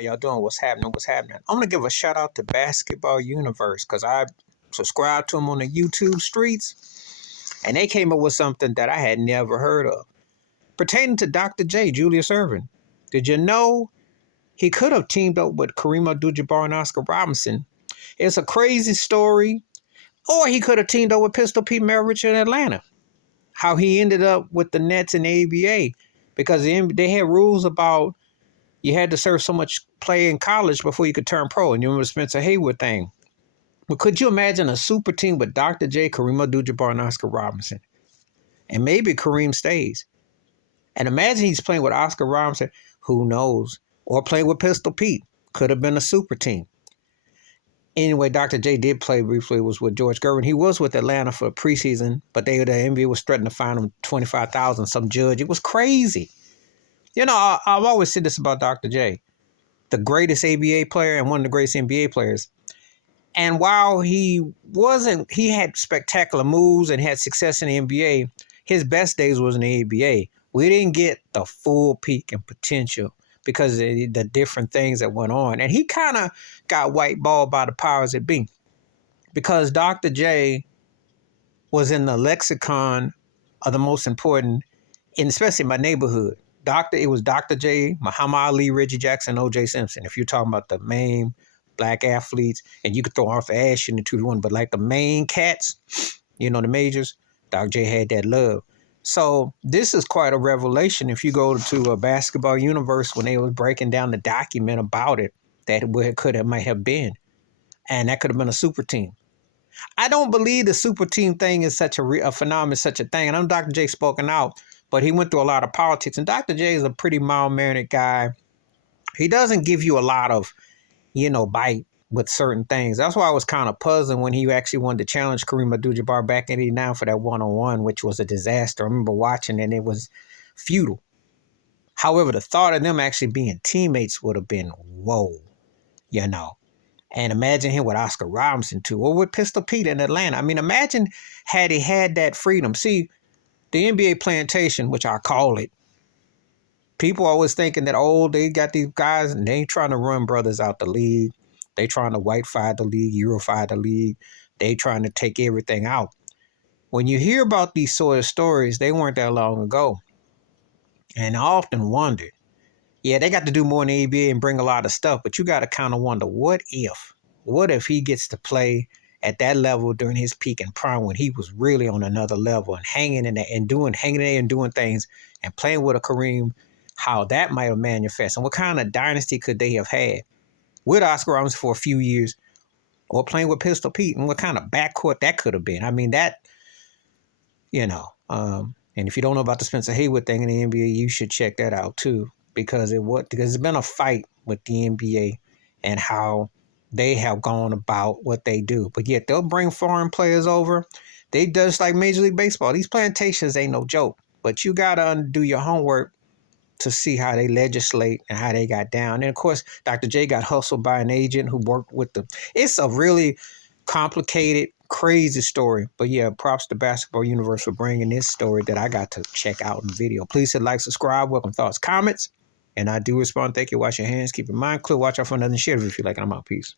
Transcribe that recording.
How y'all doing? What's happening? What's happening? I'm gonna give a shout out to Basketball Universe because I subscribe to them on the YouTube streets, and they came up with something that I had never heard of pertaining to Dr. J, Julius Erving. Did you know he could have teamed up with Kareem Abdul-Jabbar and Oscar Robertson? It's a crazy story. Or he could have teamed up with Pistol Pete Maravich in Atlanta. How he ended up with the Nets in the ABA because they had rules about you had to serve so much play in college before you could turn pro. And you remember Spencer Haywood thing. But could you imagine a super team with Dr. J, Kareem Abdul-Jabbar, and Oscar Robinson? And maybe Kareem stays. And imagine he's playing with Oscar Robinson. Who knows? Or playing with Pistol Pete. Could have been a super team. Anyway, Dr. J did play briefly, was with George Gervin. He was with Atlanta for preseason, but the NBA was threatening to fine him $25,000, some judge. It was crazy. You know, I've always said this about Dr. J, the greatest ABA player and one of the greatest NBA players. And while he had spectacular moves and had success in the NBA, his best days was in the ABA. We didn't get the full peak and potential because of the different things that went on. And he kind of got whiteballed by the powers that be because Dr. J was in the lexicon of the most important, and especially in my neighborhood. It was Dr. J, Muhammad Ali, Reggie Jackson, O.J. Simpson. If you're talking about the main black athletes, and you could throw Arthur Ashe in the 2-1, but like the main cats, you know, the majors, Dr. J had that love. So this is quite a revelation. If you go to a Basketball Universe when they was breaking down the document about it, that might have been, and that could have been a super team. I don't believe the super team thing is such a phenomenon, such a thing. And I'm Dr. J spoken out, but he went through a lot of politics. And Dr. J is a pretty mild-mannered guy. He doesn't give you a lot of, bite with certain things. That's why I was kind of puzzling when he actually wanted to challenge Kareem Abdul-Jabbar back in '89 for that one-on-one, which was a disaster. I remember watching and it was futile. However, the thought of them actually being teammates would have been, whoa, And imagine him with Oscar Robinson, too, or with Pistol Pete in Atlanta. I mean, imagine had he had that freedom. See, the NBA plantation, which I call it, people always thinking that, they got these guys and they ain't trying to run brothers out the league. They trying to white-fy the league, Euro-fy the league. They trying to take everything out. When you hear about these sort of stories, they weren't that long ago. And I often wondered, yeah, they got to do more in the ABA and bring a lot of stuff, but you got to kind of wonder, what if he gets to play at that level during his peak and prime when he was really on another level and hanging in there and doing things and playing with a Kareem, how that might have manifested and what kind of dynasty could they have had with Oscar Robinson for a few years or playing with Pistol Pete and what kind of backcourt that could have been. I mean, that, and if you don't know about the Spencer Haywood thing in the NBA, you should check that out too, because it's been a fight with the NBA and how they have gone about what they do. But yet they'll bring foreign players over. They just like Major League Baseball. These plantations ain't no joke, but you got to do your homework to see how they legislate and how they got down. And of course, Dr. J got hustled by an agent who worked with them. It's a really complicated, crazy story. But yeah, props to Basketball Universe for bringing this story that I got to check out in video. Please hit like, subscribe, welcome thoughts, comments. And I do respond. Thank you. Wash your hands. Keep your mind clear. Watch out for another shit if you like. I'm out. Peace.